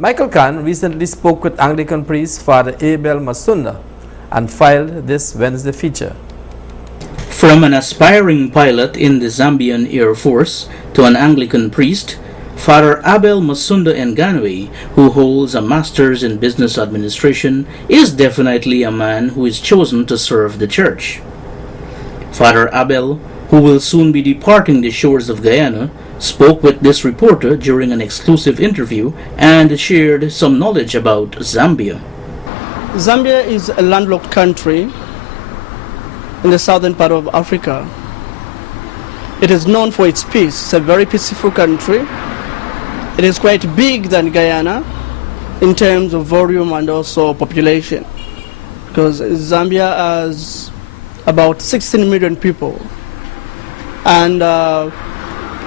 Michael Kahn recently spoke with Anglican priest Father Abel Musonda and filed this Wednesday feature. From an aspiring pilot in the Zambian Air Force to an Anglican priest, Father Abel Musonda Nganywe, who holds a master's in business administration, is definitely a man who is chosen to serve the church. Father Abel, who will soon be departing the shores of Guyana, spoke with this reporter during an exclusive interview and shared some knowledge about Zambia. Zambia is a landlocked country in the southern part of Africa. It is known for its peace. It's a very peaceful country. It is quite big than Guyana in terms of volume and also population, because Zambia has about 16 million people. And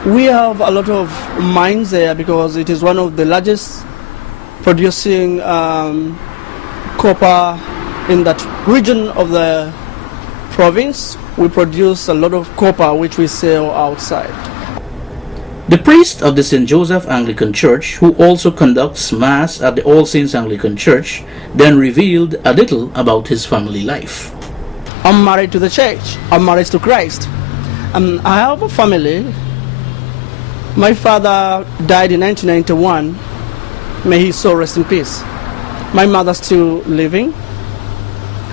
we have a lot of mines there because it is one of the largest producing copper in that region of the province. We produce a lot of copper which we sell outside. The priest of the St. Joseph Anglican Church, who also conducts Mass at the All Saints Anglican Church, then revealed a little about his family life. I'm married to the church. I'm married to Christ. I have a family. My father died in 1991. May his soul rest in peace. My mother's still living.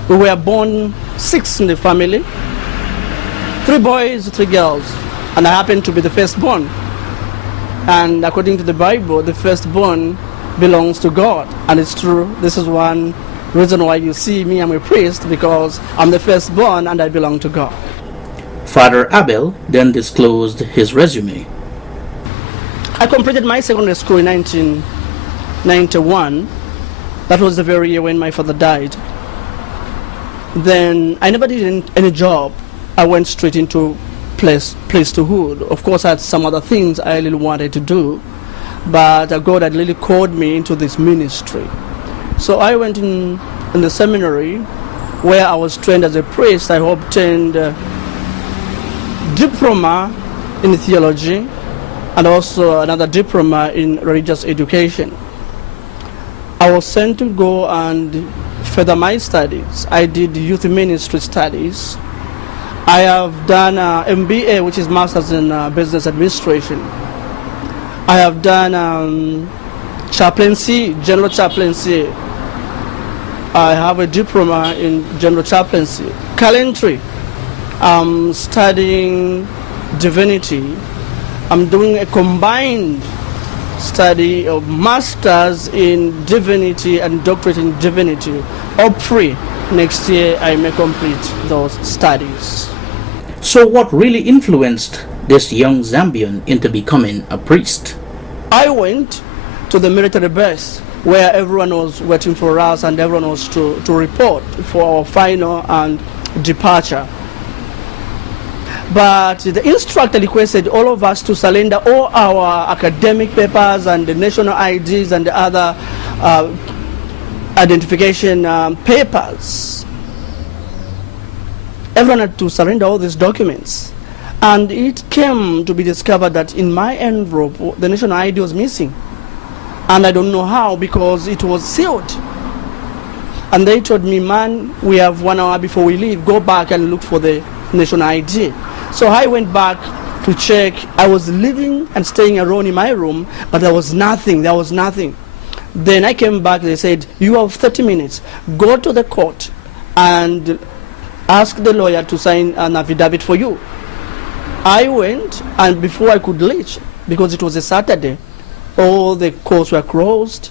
We were born 6 in the family. 3 boys, 3 girls. And I happen to be the firstborn. And according to the Bible, the firstborn belongs to God. And it's true. This is one reason why you see me, I'm a priest, because I'm the firstborn and I belong to God. Father Abel then disclosed his resume. I completed my secondary school in 1991. That was the very year when my father died. Then I never did any job. I went straight into priesthood. Of course, I had some other things I really wanted to do, but God had really called me into this ministry. So I went in the seminary where I was trained as a priest. I obtained a diploma in theology and also another diploma in religious education. I was sent to go and further my studies. I did youth ministry studies. I have done MBA, which is Masters in Business Administration. I have done chaplaincy, general chaplaincy. I have a diploma in general chaplaincy. Currently, I'm studying divinity. I'm doing a combined study of Masters in Divinity and Doctorate in Divinity. Hopefully, next year I may complete those studies. So what really influenced this young Zambian into becoming a priest? I went to the military base where everyone was waiting for us and everyone was to report for our final and departure. But the instructor requested all of us to surrender all our academic papers and the national IDs and the other identification papers. Everyone had to surrender all these documents. And it came to be discovered that in my envelope, the national ID was missing. And I don't know how, because it was sealed. And they told me, man, we have 1 hour before we leave. Go back and look for the national ID. So I went back to check. I was living and staying alone in my room, but there was nothing. There was nothing. Then I came back. They said, you have 30 minutes. Go to the court and ask the lawyer to sign an affidavit for you. I went, and before I could reach, because it was a Saturday, all the courts were closed,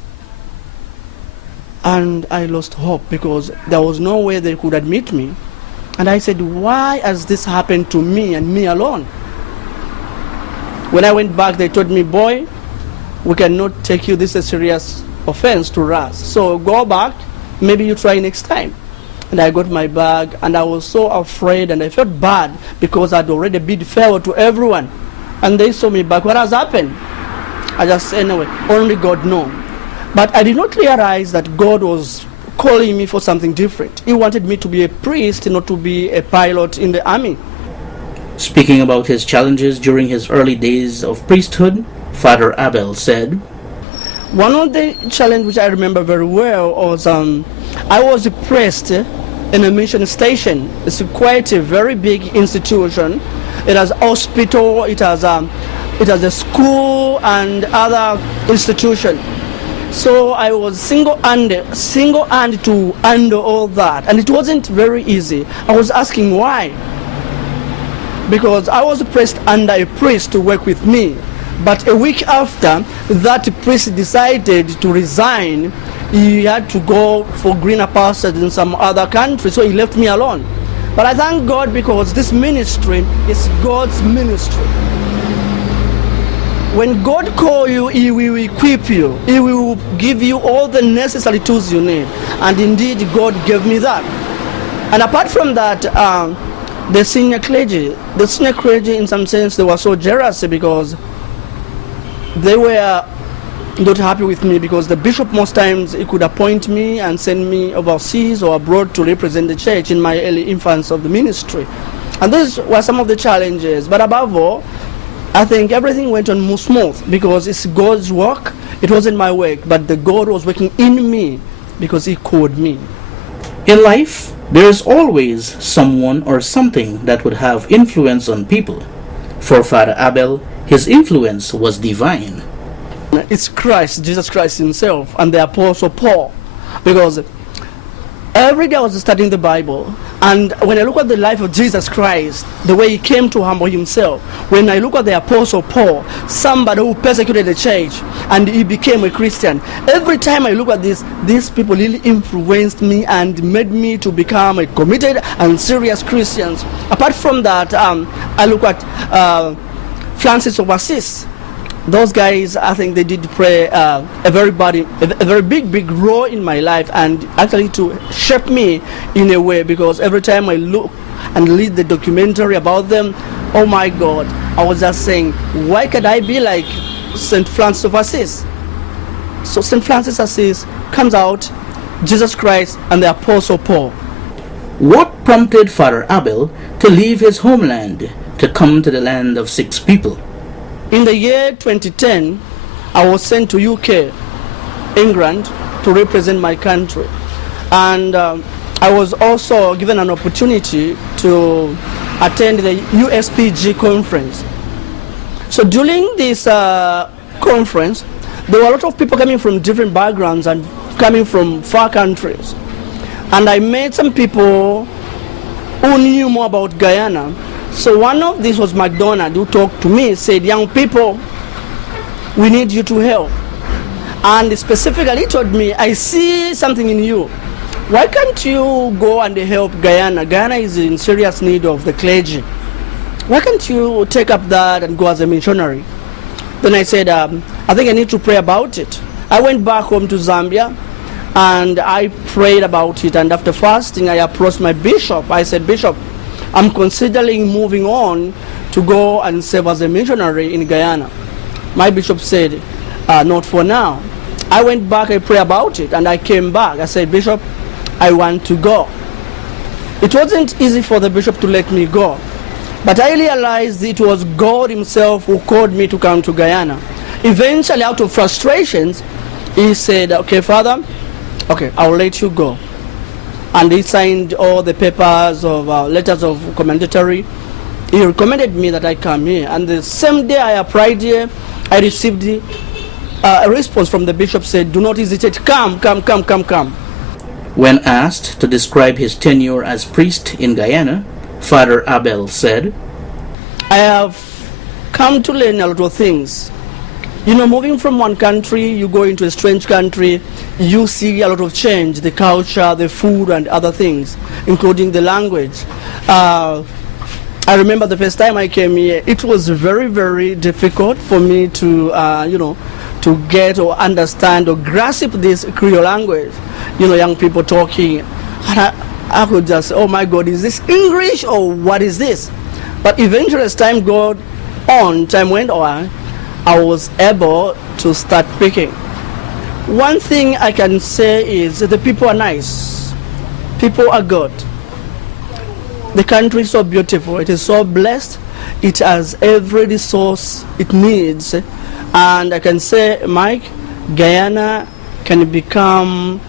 and I lost hope because there was no way they could admit me. And I said, why has this happened to me and me alone? When I went back, they told me, boy, we cannot take you, this is a serious offense to us. So go back, maybe you try next time. And I got my bag, and I was so afraid, and I felt bad because I'd already bid farewell to everyone. And they saw me back. What has happened? I just said, anyway, only God knows. But I did not realize that God was calling me for something different. He wanted me to be a priest, not to be a pilot in the army. Speaking about his challenges during his early days of priesthood, Father Abel said, One of the challenges which I remember very well was I was pressed in a mission station. It's quite a very big institution. It has hospital, it has a school and other institution. So I was single-handed to handle all that, and it wasn't very easy. I was asking why, because I was placed under a priest to work with me, but a week after, that priest decided to resign. He had to go for greener pastures in some other country, so he left me alone. But I thank God, because this ministry is God's ministry. When God calls you, He will equip you. He will give you all the necessary tools you need. And indeed, God gave me that. And apart from that, the senior clergy in some sense, they were so jealous because they were not happy with me, because the bishop most times he could appoint me and send me overseas or abroad to represent the church in my early infance of the ministry. And these were some of the challenges. But above all, I think everything went on smooth, because it's God's work. It wasn't my work, but the God was working in me because He called me. In life, there is always someone or something that would have influence on people. For Father Abel, his influence was divine. It's Christ, Jesus Christ Himself, and the Apostle Paul, because every day I was studying the Bible, and when I look at the life of Jesus Christ, the way He came to humble Himself, when I look at the Apostle Paul, somebody who persecuted the church and he became a Christian, every time I look at this, these people really influenced me and made me to become a committed and serious Christian. Apart from that, I look at Francis of Assisi. Those guys, I think they did play a very big role in my life, and actually to shape me in a way, because every time I look and read the documentary about them, oh my God, I was just saying, why could I be like St. Francis of Assisi? So St. Francis of Assisi comes out, Jesus Christ and the Apostle Paul. What prompted Father Abel to leave his homeland to come to the land of six people? In the year 2010, I was sent to UK, England, to represent my country. And I was also given an opportunity to attend the USPG conference. So during this conference, there were a lot of people coming from different backgrounds and coming from far countries. And I met some people who knew more about Guyana. So one of these was McDonald, who talked to me, said, young people, we need you to help. And specifically told me, I see something in you. Why can't you go and help Guyana? Guyana is in serious need of the clergy. Why can't you take up that and go as a missionary? Then I said, I think I need to pray about it. I went back home to Zambia and I prayed about it. And after fasting, I approached my bishop. I said, Bishop, I'm considering moving on to go and serve as a missionary in Guyana. My bishop said, not for now. I went back, I prayed about it, and I came back. I said, Bishop, I want to go. It wasn't easy for the bishop to let me go, but I realized it was God Himself who called me to come to Guyana. Eventually, out of frustrations, he said, okay, Father, okay, I'll let you go. And he signed all the papers of letters of commendatory. He recommended me that I come here. And the same day I applied here, I received a response from the bishop, said, do not hesitate, come. When asked to describe his tenure as priest in Guyana, Father Abel said, I have come to learn a lot of things. You know, moving from one country, you go into a strange country, you see a lot of change, the culture, the food, and other things, including the language. I remember the first time I came here, it was very, very difficult for me to, to get or understand or grasp this Creole language. You know, young people talking. And I could just, oh my God, is this English or what is this? But eventually, as time went on, I was able to start speaking. One thing I can say is that the people are nice. People are good. The country is so beautiful. It is so blessed. It has every resource it needs. And I can say, Mike, Guyana can become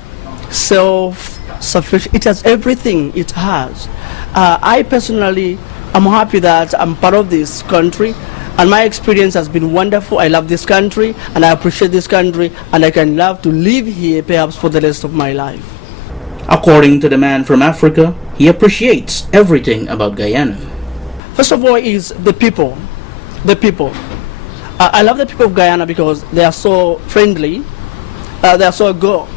self-sufficient. It has everything it has. I personally am happy that I'm part of this country, and my experience has been wonderful. I love this country, and I appreciate this country, and I can love to live here perhaps for the rest of my life. According to the man from Africa, he appreciates everything about Guyana. First of all is the people. The people. I love the people of Guyana because they are so friendly, they are so good,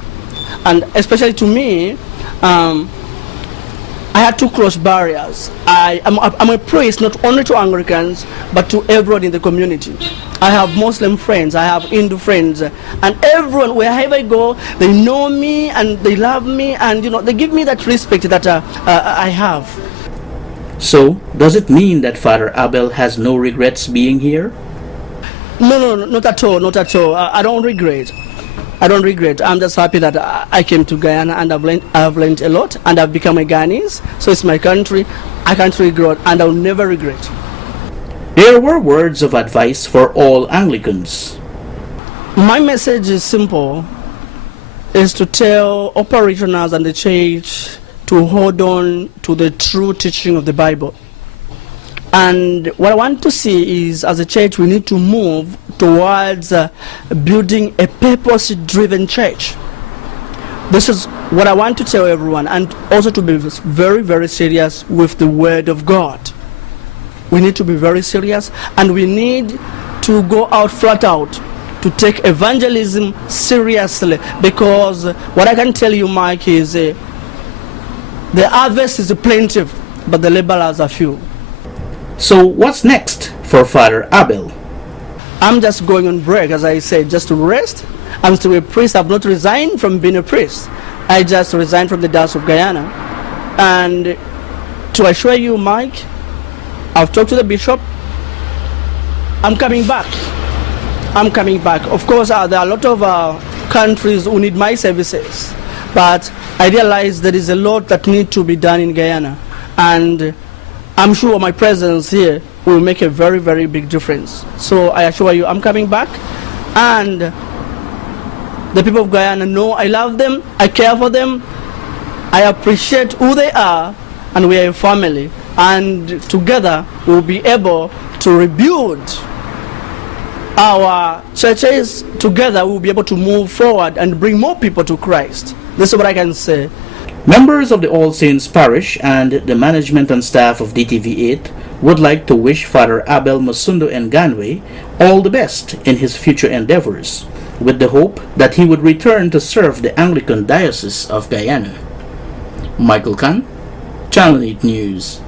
and especially to me, I had to cross barriers. I'm a priest not only to Anglicans but to everyone in the community. I have Muslim friends, I have Hindu friends, and everyone, wherever I go, they know me and they love me, and they give me that respect that I have. So, does it mean that Father Abel has no regrets being here? No, not at all, not at all. I don't regret. I don't regret. I'm just happy that I came to Guyana, and I've learned a lot, and I've become a Guyanese. So it's my country. I can't regret, and I'll never regret. There were words of advice for all Anglicans. My message is simple: is to tell all parishioners and the church to hold on to the true teaching of the Bible. And what I want to see is, as a church, we need to move towards building a purpose-driven church. This is what I want to tell everyone, and also to be very, very serious with the Word of God. We need to be very serious, and we need to go out flat out to take evangelism seriously, because what I can tell you, Mike, is the harvest is plenty, but the laborers are few. So what's next for Father Abel? I'm just going on break, as I said, just to rest. I'm still a priest. I've not resigned from being a priest. I just resigned from the Diocese of Guyana. And to assure you, Mike, I've talked to the bishop. I'm coming back. I'm coming back. Of course, there are a lot of countries who need my services. But I realize there is a lot that needs to be done in Guyana. And I'm sure my presence here will make a very, very big difference. So I assure you, I'm coming back, and the people of Guyana know I love them, I care for them, I appreciate who they are, and we are a family. And together we'll be able to rebuild our churches. Together we'll be able to move forward and bring more people to Christ. This is what I can say. Members of the All Saints Parish and the management and staff of DTV8 would like to wish Father Abel Musonda and Ganwe all the best in his future endeavors, with the hope that he would return to serve the Anglican Diocese of Guyana. Michael Khan, Channel 8 News.